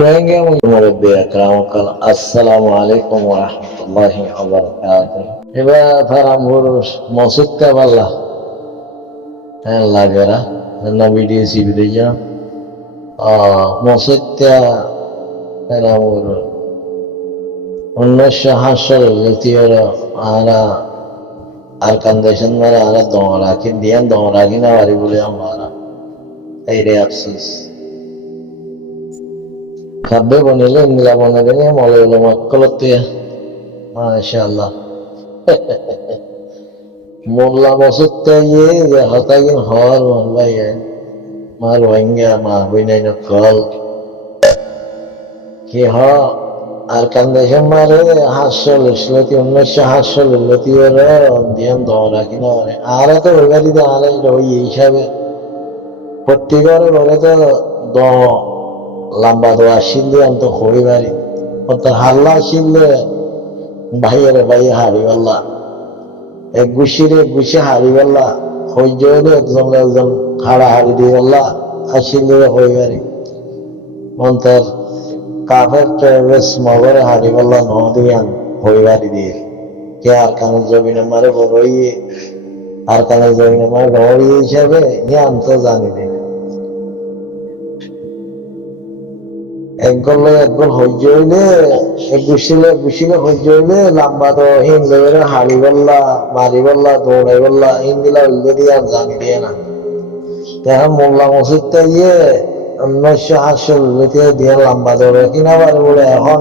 রোহিঙ্গা মুরব্বী আকরামকাল আসসালামু আলাইকুম ওয়া রাহমাতুল্লাহি ওয়া বারাকাতুহু এবার ফারামুরুস মসুদকা বাল্লা লাগেরা না video সিবিদেয়া মসুদকা ফারামুর 1970 ara arkandeşin mara ara doğrakin diyen doğrakin avari buluyan mara eyre yapsız kabbe bonile mila bonagene mole makkolotte maşallah molla masutte ye hatagin har wallahi ma rohingya ma hoinaino kol ki ha arkandeşin mare hasol islati 1970 latiore diyen doğrakin avari ara to ogari de ara roi hisabe প্রত্যেকবারে বলে তো লম্বা দোয়া শিললে অন্ত হই বাড়ি অত হাল্লা শিললে ভাইয়ের ভাই হারিবাল্লা এক গুছি হারিবাল্লা সহ্য হইলে একজন খাড়া হারি দিবাল্লা আর শিললে হই বাড়ি অন্তর কাফের টেররিস্ট মগরে হারিবাল্লা নদিয়ান হই বাড়ি দিয়ে কে আর কানের জমিনে মারে বড়ই আর কানের জমিনে মারে বড়ই হিসাবে জ্ঞান তো জানি নেই একগল সহ্য হইলে গুছিলে সহ্য হইলে লম্বা তো হিন লেগে হারি বললা মারি বললা দৌড়াই বললা হিন দিলা উল্লে দিয়ে আর জানি দিয়ে না তখন মোল্লা মসজিদটা গিয়ে 1970 দিয়ে লম্বা দৌড়ে কিনা পারে বলে এখন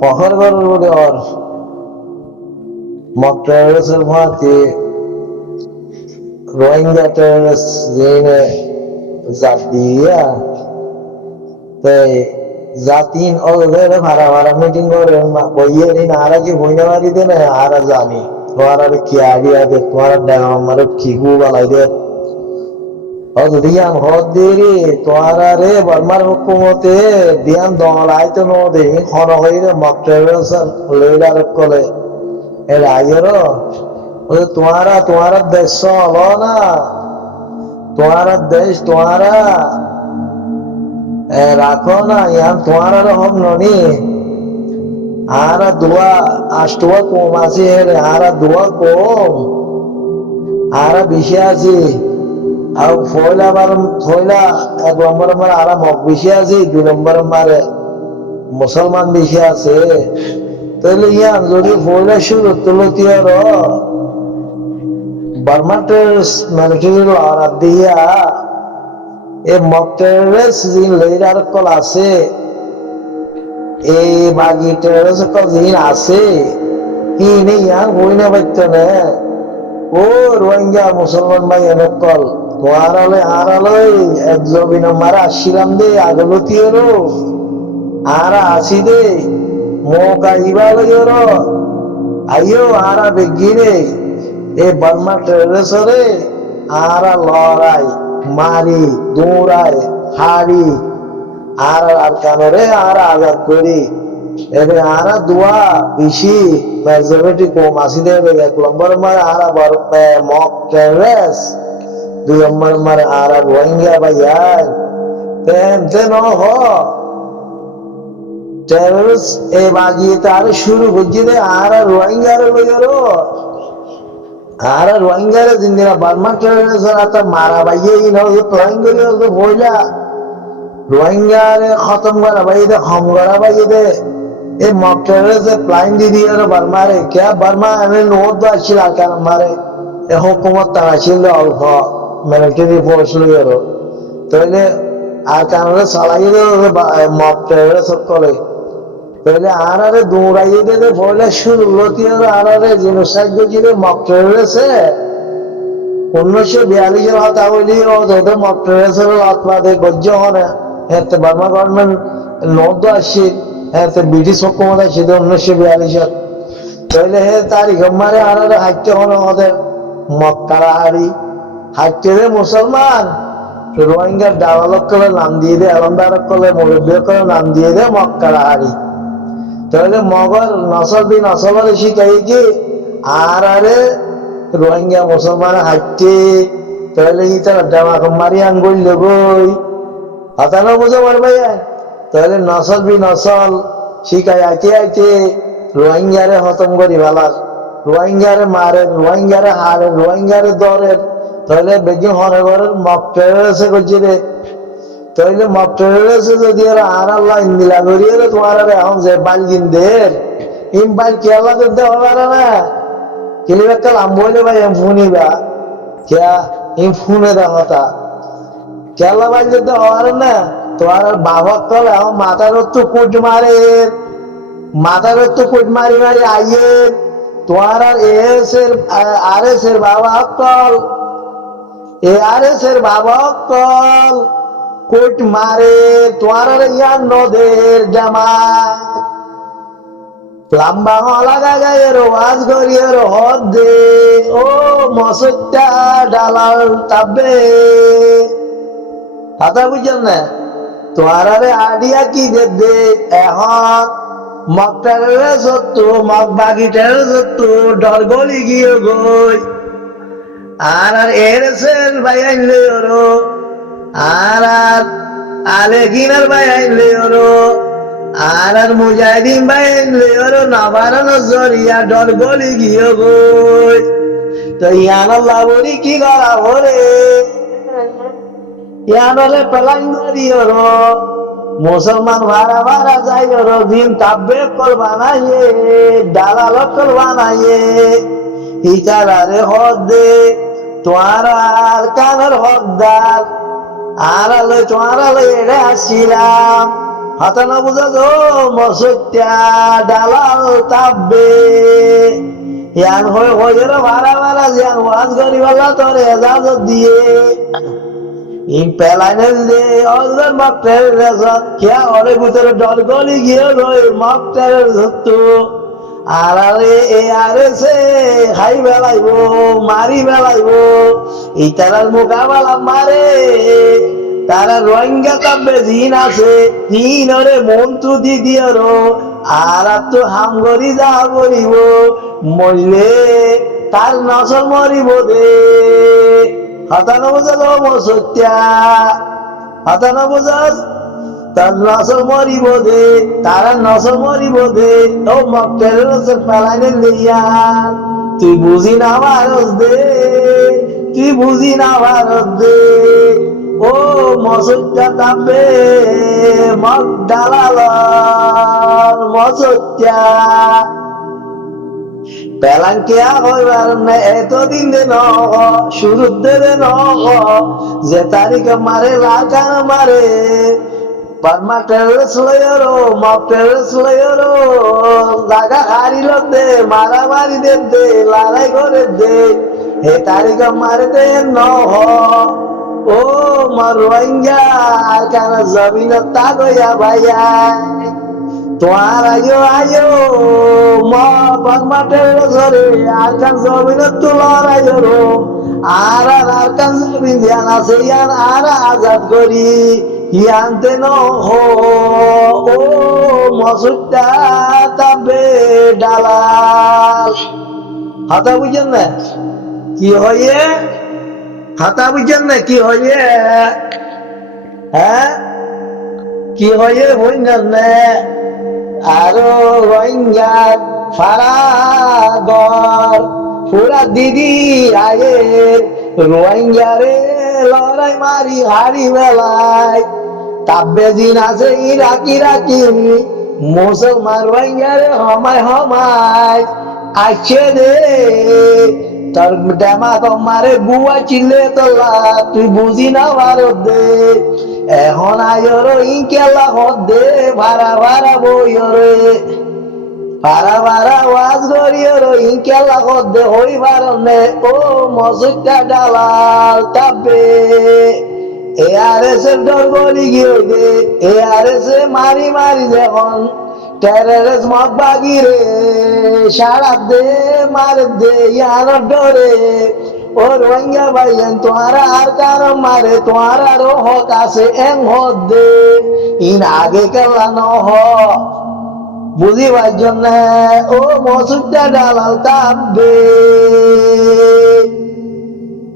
পখর ঘরের বলে ওর মক টেররিস্টের ভাতি রোহিঙ্গা টেররিস্ট যিনি জাত দিয়া তাই জাতিন ওদের ভাড়া মিটিং করে বইয়ে দিন আরা কি বইনা মারি দে না আরা জানি তোমার আর কি আইডিয়া দে তোমার আমার কি গু বালাই দে দিয়ান হদ দেরি তোমার রে বর্মার হুকুমতে দিয়ান দলাই তো নো দে খন হইরে মকটেরস লেডার কলে এর আইরো ওই তোমার দেশ হলো না তোমার দেশ তোমারা রাখো না ইয়ান তোমার রকম ননি আর দোয়া আষ্টুয়া কম আছে আর দোয়া কম আর বেশি আছে আর ফয়লা 1 নম্বর আমার আর মগ বেশি আছে 2 নম্বর আমার মুসলমান বেশি আছে তাহলে ইয়ান যদি ফয়লা শুরু তুলতি আর বার্মাটের ম্যানেজার আর দিয়া এই মকটেররিস্ট যিনি লিডার কল আছে এই বাগি টেররিস্ট কল যিনি আছে ইনি ইয়াং হইনা বাইতে না ও রোহিঙ্গা মুসলমান ভাই এনে কল আরালে এক জবিন মারা আসিলাম দে আগলতি এরো আরা আসি দে মোকা ইবাল এরো আইও আরা বেগিনে এ বার্মা টেররিস্টরে আরা লড়াই মারি দৌড়ায় হাড়ি আর কানরে আর আজাদ করি এবার আর দোয়া বেশি মেজরিটি কম আসি দেবে 1 নম্বর মারে আর মক টেররিস্ট 2 নম্বর মারে আর রোহিঙ্গা ভাইয়া তেন হ টেররিস্ট এ বাগিয়ে তার শুরু করছি দে আর রোহিঙ্গার লইরো আর রোহিঙ্গারে জিন্দিরা বার্মা টেররিস্ট মারা বাইয়ে রোহিঙ্গা বইলা রোহিঙ্গারে খতম করা বাইয়ে দে হম করা বাইয়ে দে এই মক টেররিস্ট প্লাইন দি দিয়ে বার্মারে কে বার্মা এনে নোট আসছিল আর কারণ মারে এ হুকুমত তারা ছিল অল্প মিলিটারি ফোর্স লইয়ার তাইলে আর কারণে চালাই মক টেররিস্ট করে তাহলে আরে দৌড়াইয়ে দে বলে শুরুলতি আরে জেনোসাইড গজিরে মক টেররিস্ট 1942 কথা বলি ও যত মক টেররিস্টের আত্মাদে গজ্জ হনে এতে বার্মা গভর্নমেন্ট নোট আসি এতে ব্রিটিশ হুকুমত আসি 1942 তাহলে হে তারিখ মারে আরে হাইতে হনে ওদের মক্কারা হারি হাইতে রে মুসলমান রোহিঙ্গার ডাওয়ালক করে নাম দিয়ে দে আলমদার করে মুরব্বী করে নাম দিয়ে দে মক্কারা হারি তাহলে মগর নসল বিন নসলের শিখাই কি আর আরে রোহিঙ্গা মুসলমান হাইতে তাহলে তারা ডামা মারি আঙ্গুল লগই হাতানো বুঝো মার ভাই তাহলে নসল বি নসল শিখাই আইতে আইতে রোহিঙ্গারে খতম করি ভালার, রোহিঙ্গারে মারেন, রোহিঙ্গারে হারেন, রোহিঙ্গারে ধরেন, তাহলে বেগিন হনে ঘরের মক টেরোরিস্টে করছে রে, তাহলে মক টেরোরিস্টে যদি আর আল্লাহ ইন্দিলা করিয়ে তোমার এখন যে বালগিনদের ইম বাল কেলা করতে হবে না কিলিবা কাল আমবইলে ভাই এম ফুনিবা क्या इन फूने रहता केला बाज देते और ना तुम्हारा बाबा तो हम माता रो तो कुट मारे माता रो तो कुट मारी मारी आइए तुम्हारा ए सिर आरे सिर बाबा कल ए आरे सिर बाबा कल कुट मारे तुम्हारा यहाँ नोदेर जमा লম্বা লাগা গায়ের ওয়াজ করিয়ের হদ দে ও মসুদটা ডালাল তাবে কথা বুঝছেন না তোমার আডিয়া কি দে এখন মগটারে সত্য মগ বাগিটারে সত্য ডর গলি গিয়ে গই আর এর সেল ভাই আইলে ওরো আর আলে গিনার ভাই আইলে ওরো আর মুজাহিদিন ভাই লেওরো নাবারানো জরিয়া ডর গলি গিয়ে গই তো ইয়ানাল্লাহ বলি কি করা হরে ইয়ানলে প্লান করিও মুসলমান ভাড়া ভাড়া যাই ওরো দিন তাব্বে করবা নাইয়ে দালাল করবা নাইয়ে ইচারারে হদ দে তোমার আর কানের হকদার আর আলো তোমার আলো এড়ে আসছিলাম হাতা না বুঝা গো মসুত্যা ডালাল তাব্বে ইয়ান হয়ে হয়ের ভাড়া ভাড়া যান ওয়াজ করিবালা তোর এজাজত দিয়ে ইন পেলাইনেল দে অলরে মক্তের রেজত কিয়া ওরে ভিতরে ডর গলি গিয়ে রই মক্তের ধত্তু আর আরে এ আরে সে হাই বেলাইব মারি বেলাইব এই তারার মোকাবেলা মারে তারা রোহিঙ্গা তাব্বে জিন আছে জিন ওরে মন্ত্র দি দিয়রো আর তো হাম গরি যা করিব মরলে তার নসল মরিব দে হতানো বুঝাল মসত্যা হতানো বুঝাস তার নসল মরিব দে তারা নসল মরিব দে ও মক্কের রসের পালাইনে লইয়া তুই বুঝি না ভারত দে তুই বুঝি না ভারত দে ও মসত্যা তাপে মগ ডালাল মসত্যা পেলাঙ্কিয়া হইবার না এতদিন দে নহ শুরুর দে নহ যে তারিখে মারে লাগান মারে পারমা টেরেস লয়রো মগ টেরেস লয়রো জাগা হারিল দে মারামারি দে লড়াই করে দে হে তারিখে মারে দে নহ ও মারোইঙ্গা আর কান জমিন তাগয়া ভাইয়া তোমার আয়ো আয়ো মা পারমাটের ধরে আর কান জমিন তুলার আয়ো আর আর কান জমিন ধ্যান আছে ইয়ান আর আজাদ করি ইয়ানতে ন হো ও মসুদটা তাবে ডালাল হাতা বুঝেন না কি হয়ে হাতা বুঝেন না কি হয়ে হ্যাঁ কি হয়ে হইন না আরো রোহিঙ্গা ফারাগর পুরা দিদি আয়ে রোহিঙ্গা রে লড়াই মারি হারি বেলায় তাব্বে দিন আছে ইরাকি মুসলমান রোহিঙ্গা রে হমায় হমায় আছে রে তোর ডেমা তোমারে বুয়া চিল্লে তোলা তুই বুঝি না ভারত দে এখন আয়র ইনকেলা হদ দে ভাড়া ভাড়া বইরে ভাড়া ভাড়া ওয়াজ করিয়র ইনকেলা হদ দে হই ভারনে ও মসুদটা ডালাল তাবে এ আর এস এর ডর গলি গিয়ে দে এ আর এস মারি মারি যখন টেরেস মগ বাগিরে সারা দে মার দে ইয়ার ডরে ও রোহিঙ্গা ভাইয়ান তোমারা আর কার মারে তোমারও হক আছে এং হদ দে ইন আগে কেলা ন হ বুঝিবার জন্য ও মসুদটা ডালাল তাবে